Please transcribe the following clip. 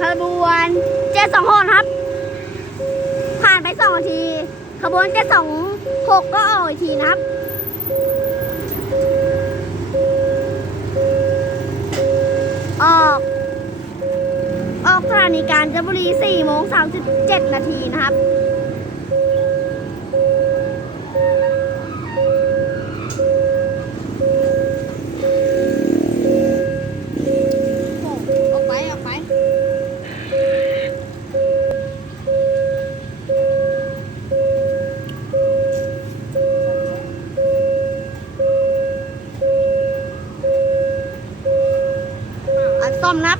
ขบวนเจ็ดสองหกครับ ผ่านไปสองนาที ขบวนเจ็ดสองหกก็ออกอีกทีนะครับออกออกสถานีการจนบุรี4โมง37 นาทีนะครับ ต้มนับ